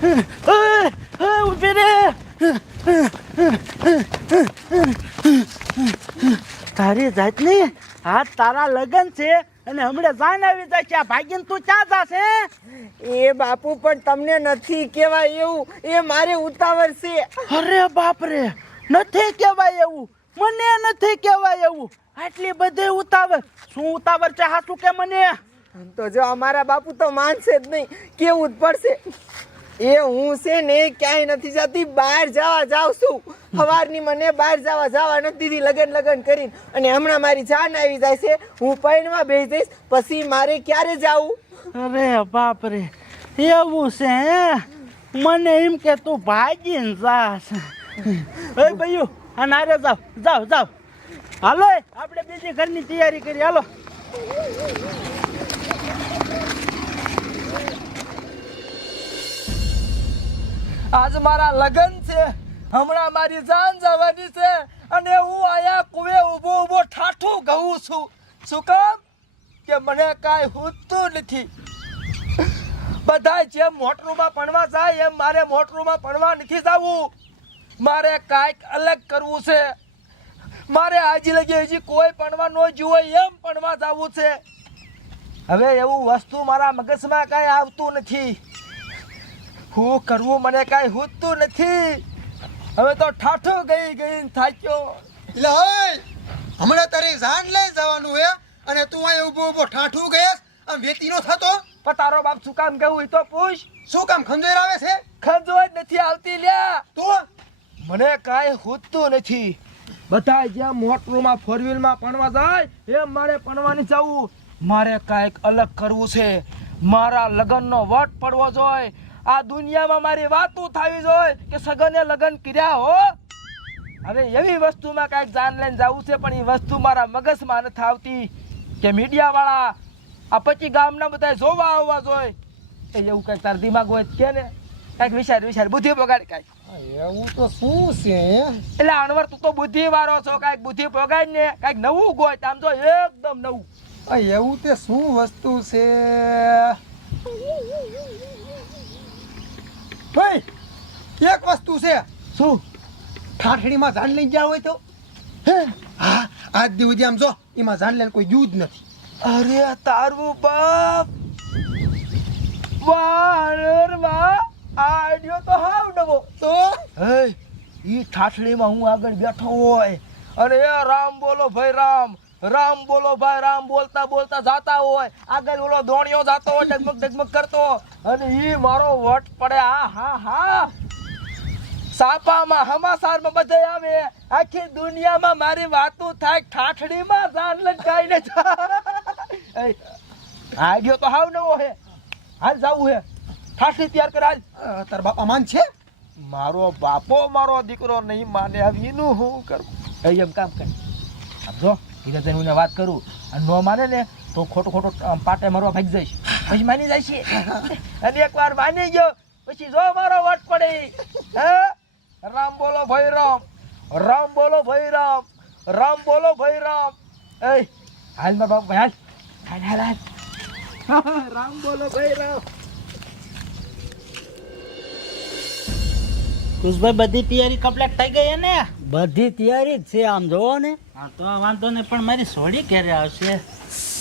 ઉભી રે. તારી જાતની આ તારા લગન છે અને હમણાં જાન આવી જાય છે. ભાગીને તું ક્યાં જાશે? એ બાપુ પણ તમને નથી કહેવાય એવું, એ મારે ઉતાવળ છે. અરે બાપ રે, નથી કહેવાય એવું, મને નથી કહેવાય એવું. આટલી બધી ઉતાવળ? શું ઉતાવળ છે હાચું કે મને? તો જો અમારા બાપુ તો માનશે જ નહીં, કેવું જ પડશે. એ હું છે ને ક્યાંય નથી જતી, બહાર જાઉં છું. સવારની મને બહાર જવા નથી દીધી લગન કરીને, અને હમણાં મારી જાન આવી જાય છે. હું પૈણમાં બેસી જઈશ, પછી મારે ક્યારે જાવું? અરે બાપ રે, એવું છે હે? મને એમ કે તું ભાગીને જાસ. ઓય ભાઈઓ, આ નારે જાવ. હાલો આપણે બીજી ઘરની તૈયારી કરી, હાલો. આજ મારા લગન છે, હમણાં મારી જાન જવાની છે, અને હું આયા કુવે ઊભો ઠાઠું ગઉં છું. શું કામ? કે મને કાંઈ હૂતું નથી. બધા જેમ મોટરમાં ભણવા જાય એમ મારે મોટરમાં ભણવા નથી જવું. મારે કાંઈક અલગ કરવું છે. મારે આજે લગી હજી કોઈ ભણવા ન જુએ એમ ભણવા જવું છે. હવે એવું વસ્તુ મારા મગજમાં કાંઈ આવતું નથી. હું કરવું મને કાંઈ હૂતું નથી. હવે તો ઠાઠું ગઈ થાક્યો. એટલે હમણાં તારી જાન લઈને જવાનું હે અને તું અહીં ઊભો ઠાઠું ગયસ આમ વેતી નો થતો? પણ તારો બાપ શું કામ કેવું તો પૂછ. શું કામ ખંજોર આવે છે? ખંજોર નથી આવતી લ્યા. તો મને કાંઈ હૂતું નથી. બધા જેમ મોટરમાં ફોર વ્હીલમાં ભણવા જાય એમ મારે ભણવાની જવું. મારે કાંઈક અલગ કરવું છે. મારા લગ્નનો વટ પડવો જોઈએ. આ દુનિયામાં મારી વાતું થવી જોઈએ કે સગને લગ્ન કર્યા હો. હવે એવી વસ્તુમાં કાંઈક જાન લઈને જવું છે, પણ એ વસ્તુ મારા મગજમાં નથી આવતી. કે મીડિયાવાળા આ પછી ગામના બધા જોવા આવવા જોઈએ. એવું કાંઈક તાર દિમાગ હોય કે ને કાંઈક વિચાર બુદ્ધિ બગાડ કાંઈક. એવું તો શું છે? એટલે અણવર તું તો બુદ્ધિ વાળો છો, કાંઈક બુદ્ધિ પગાડ ને કાંઈક નવું ગોય. આમ તો એકદમ નવું. એવું તે શું વસ્તુ છે? ભાઈ એક વસ્તુ છે. શું? ઠાઠડીમાં જાન લઈ ગયા હોય તો હા, આજ દિવસ આમ જો એમાં જાન લઈને કોઈ ગયું જ નથી. અરે તારું બાપ, વાહ આઈડિયો તો હાવ નવો. તો હે ઈ ઠાઠડીમાં હું આગળ બેઠો હોય અને એ રામ બોલો ભાઈ રામ, રામ બોલો ભાઈ રામ બોલતા જાતા હોય. આગળ ઓલો દોણિયો જાતો હોય ડગમગ કરતો, અને ઈ મારો વટ પડે. હા સાપામાં હમાસારમાં બધે આવે. આખી દુનિયામાં મારી વાતું થાય. ઠાઠડીમાં જાન લટકાઈને આઈડિયો તો હાવ નવો હે. હાલ જાવું હે ઠાઠડી તૈયાર કર. હાલ. તાર બાપા માન છે? મારો બાપો મારો દીકરો નહીં માને. હવે એનું હું કરું? એમ કામ કર, જો બીજા જઈને હું વાત કરું અને ન માને ને તો ખોટું પાટે મારવા ભાગી જઈશ. પછી માની જાય છે. અને એકવાર માની ગયો પછી જો મારો વટ પડે. હે રામ બોલો ભાઈ રામ, રામ બોલો ભાઈ રામ, રામ બોલો ભાઈ રામ. એ હાલ મારા બાપ હાલ હાલ રામ બોલો ભાઈ રામ. કુશભાઈ બધી તૈયારી કમ્પ્લીટ થઈ ગઈ ને? બધી તૈયારી જ છે, આમ જોવો ને. હા તો વાંધો નહીં, પણ મારી સોડી ક્યારે આવશે?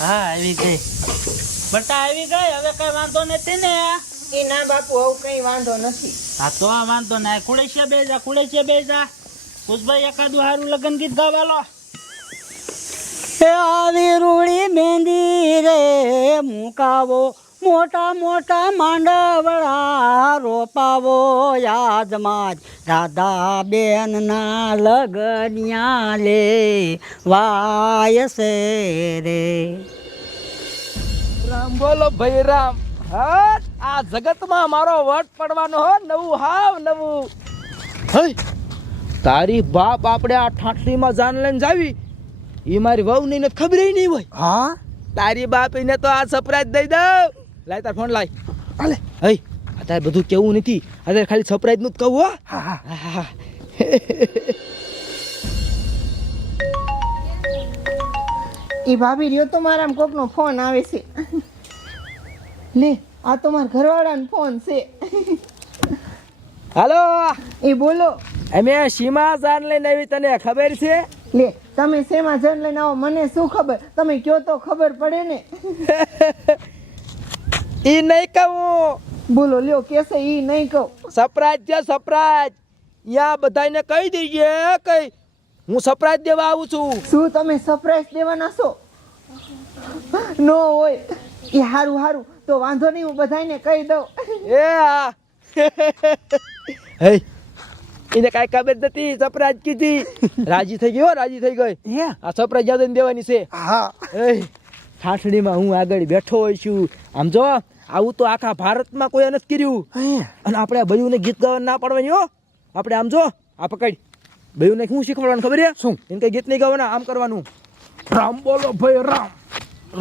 હા આવી ગઈ બટા, આવી ગઈ. હવે કઈ વાંધો નથી ને? એ ના બાપુ, આવું કઈ વાંધો નથી. હા તો વાંધો ના. કુળેશે બે જા કુશભાઈ એકાદું સારું લગ્ન ગીત ગાવાલો. એ આવી રૂડી મહેંદી રે મુકાવો, મોટા મોટા માંડવડા રોપાવો. યાદમાં જ રાધા બેન ના લગનિયા લે વાય છે રે. રામ બોલો ભાઈ રામ. હા આ જગતમાં મારો વટ પડવાનો હો નવું, હાવ નવું. હે તારી બાપ આપણે આ ઠાઠડીમાં જાન લઈને જાવી એ મારી વહુ ને ખબર નહીં હોય. હા તારી બાપ એને તો આ સરપ્રાઈઝ દઈ દઉં. લાય તાર ફોન લાય. હાલે હે અત્યારે બધું કેવું નથી, અત્યારે ખાલી સરપ્રાઈઝ નું જ કહું. હો હા એ ભાભી રહ્યો તો મારા કોકનો ફોન આવે છે. લે આ તો મારા ઘરવાળાનો ફોન છે. હાલો એ બોલો. અમે સીમા જાન લઈને આવી, તને ખબર છે? લે તમે શેમાં જન લઈને આવો મને શું ખબર, તમે કયો તો ખબર પડે ને. ઈ નહીં કહું, બોલો લ્યો કેસે ઈ નહીં કહું. સરપ્રાઈઝ છે સરપ્રાઈઝ. યા બધાને કહી દઈએ કઈ હું સરપ્રાઈઝ દેવા આવું છું. શું તમે સરપ્રાઈઝ દેવાના છો? નો હોય એ હારું હારું તો વાંધો નહીં, હું બધાને કહી દઉં. એ હા હે એને કાંઈ ખબર નથી, સરપ્રાઈઝ કીધી. રાજી થઈ ગયો, રાજી થઈ ગઈ. હે આ સરપ્રાઈઝ યાદ દેવાની છે. હા એ ઠાઠડીમાં હું આગળ બેઠો હોય છું. આમ જો આવું તો આખા ભારતમાં કોઈ નથી કર્યું. અને આપણે બયુને ગીત ગાવા ના પાડવાની હો. આપણે આમ જો આ પકડ બયુને શું શીખવાડવાનું ખબર છે? શું? એને કઈ ગીત નહીં ગાવાના, આમ કરવાનું. રામ બોલો ભાઈ રામ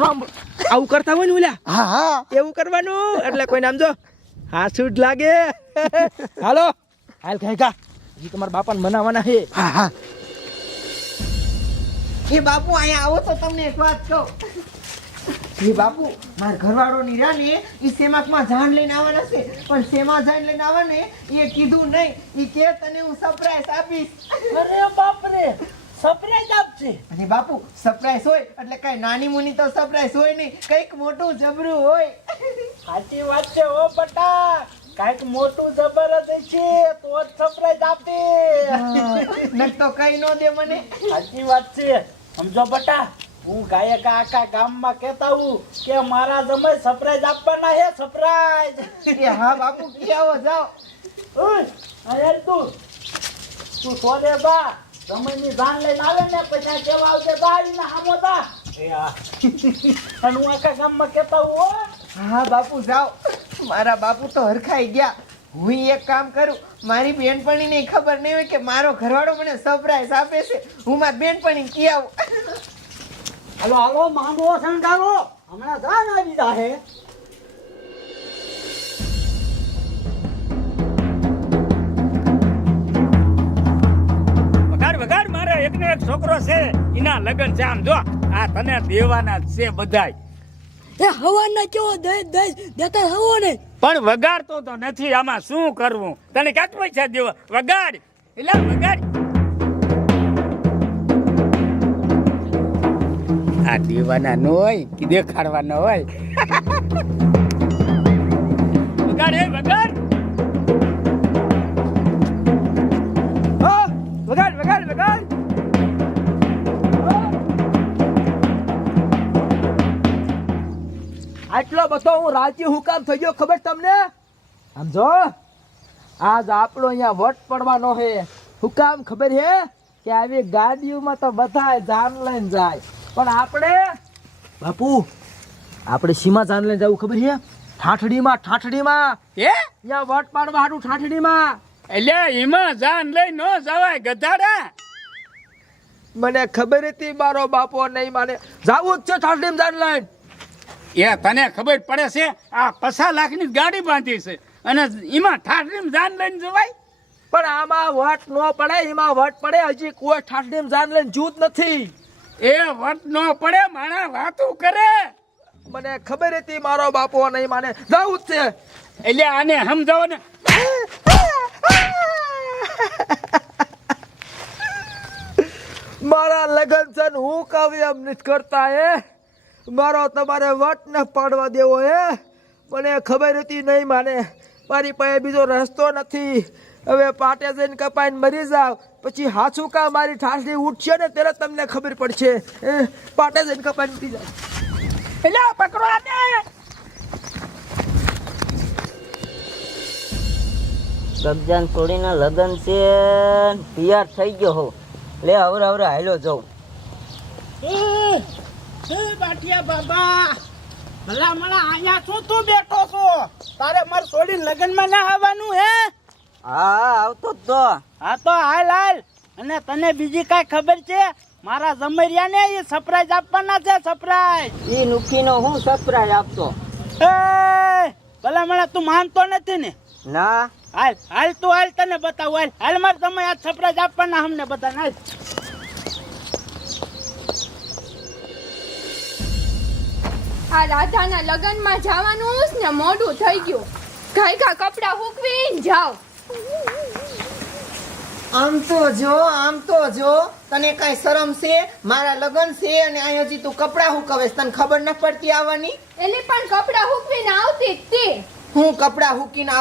રામ, આવું કરતા હોય ને ઓલા, હા હા એવું કરવાનું. એટલે કોઈને આમ જો હાસું જ લાગે. હાલો હાલ ખાઈ ખા, હજી તમારા બાપાને મનાવાના છે. હા હા એ બાપુ અહીંયા આવો તો તમને એક વાત કહું. એ બાપુ મારા ઘરવાળો ની રહ્યા ને એ સેમાકમાં જાન લઈને આવવાના છે, પણ શેમાં જાન લઈને આવવા ને એ કીધું નહીં. એ કે તને હું સરપ્રાઈઝ આપીશ. અરે બાપ રે સરપ્રાઈઝ આપશે. અને બાપુ સરપ્રાઈઝ હોય એટલે કઈ નાની મુની તો સરપ્રાઈઝ હોય નહીં, કંઈક મોટું જબરું હોય. સાચી વાત છે ઓ બટા, કાંઈક મોટું જબરદસ્ત છે તો જ સરપ્રાઈઝ આપે. નક તો કઈ ન દે મને. સાચી વાત છે. સમજો બટા, હું ગાયક આખા ગામમાં કહેતા હું કે મારા જમાઈ સરપ્રાઈઝ આપવાના છે, સરપ્રાઈઝ. એ હા બાપુ કી આવો જાઓ. ઓય આયલ તું સોને બા જમાઈની જાન લઈને આવે ને પછી આ કેવા આવશે બારીને હામો તા. એ હા અને હું આખા ગામમાં કહેતા હું હો. હા બાપુ જાઓ. મારા બાપુ તો હરખાઈ ગયા. હું એક કામ કરું, મારી બેનપણીને ખબર નહીં હોય કે મારો ઘરવાળો મને સરપ્રાઈઝ આપે છે. હું મારી બેનપણી કી આવું. હાલો હાલો માંડવો શણગારો, હમણાં જાન આવી જાહે. વગાડ વગાડ, મારે એકને એક છોકરો છે, એના લગ્ન છે. આમ જો આ તને દેવાના જ છે બધાય. એ હવાના કેવો દેતા હવો ને. પણ વગાડતો તો નથી, આમાં શું કરવું? તને ક્યાં પૈસા દેવા? વગાડ એટલે વગાડ. આ દેવાના ન હોય કે દેખાડવાના હોય. વગાડ એ વગાડ. હા વગાડ વગાડ વગાડ. આટલો બધો હું રાજી હું કામ થઈ ગયો ખબર તમને? આમ જો આજ આપણો અહીંયા વટ પડવાનો છે. હું કામ ખબર છે કે આવી ગાડીઓમાં તો બધા જાન લઈને જાય, પણ આપણે બાપુ આપણે સીમા જાન લઈને જવું ખબર છે? ઠાઠડીમાં ઠાઠડીમાં એ અહીંયા વટ પાડવા હાટું ઠાઠડીમાં. એટલે એમાં જાન લઈ ન જવાય ગધાડા. મને ખબર હતી મારો બાપો નહીં માને. જાવું જ છે ઠાઠડીમાં જાન લઈને. એ તને ખબર પડે છે? આ 50 લાખની ગાડી બાંધી છે અને એમાં ઠાઠડીમાં જાન લઈને જવાય? પણ આમાં વટ ન પડે, એમાં વટ પડે. હજી કોઈ ઠાઠડીમાં જાન લઈને જૂત નથી. એ વટ ન પડે, માણા વાતું કરે. મને ખબર હતી મારો બાપો નહીં માને. જાવું જ છે. એટલે આને સમજાવો ને. મારા લગન છે ને હું કહું એમ નથી કરતા હે. મારો તમારે વટ ન પાડવા દેવો હે. મને ખબર હતી નહીં માને. મારી પાસે બીજો રસ્તો નથી. હવે પાટે જઈને કપાઈને મરી જાવ પછી હાચું કા મારી ઠાસડી ઉઠશે ને ત્યારે તમને ખબર પડશે. પાટે જઈને કપાઈને મરી જાવ. એટલે પકડો આને. ગગજાન છોડીને લગન છે, તૈયાર થઈ ગયો હો. લે હવરે હવરે હાલ્યો જાઉં. બાટિયા બાબા ભલા મને અહીંયા શું તું બેઠો છો? તારે માર છોડીને લગ્નમાં ના આવવાનું હે? હા આવતો જ તો. હા તો હાલ હાલ. અને તને બીજી કાંઈ ખબર છે? મારા જમરિયાને એ સરપ્રાઈઝ આપવાના છે, સરપ્રાઈઝ. ઈ નુખીનો હું સરપ્રાઈઝ આપતો. એ ભલા મને તું માનતો નથી ને? ના હાલ હાલ તું હાલ, તને બતાવું. હાલ હાલ મારે તમે આ સરપ્રાઈઝ આપવાના અમને બધાને. હાલ આ રાધાના લગનમાં જવાનું ને મોડું થઈ ગયું. ઘાયઘા કપડા હુકવીને જાઓ. આમ તો જો તને કાંઈ શરમ છે? મારા લગ્ન છે અને અહીં હજી તું કપડાં હુકવેશ, તને ખબર ન પડતી આવવાની? એટલે પણ કપડા હુકવીને આવતી જ તે હું કપડાં હુકીને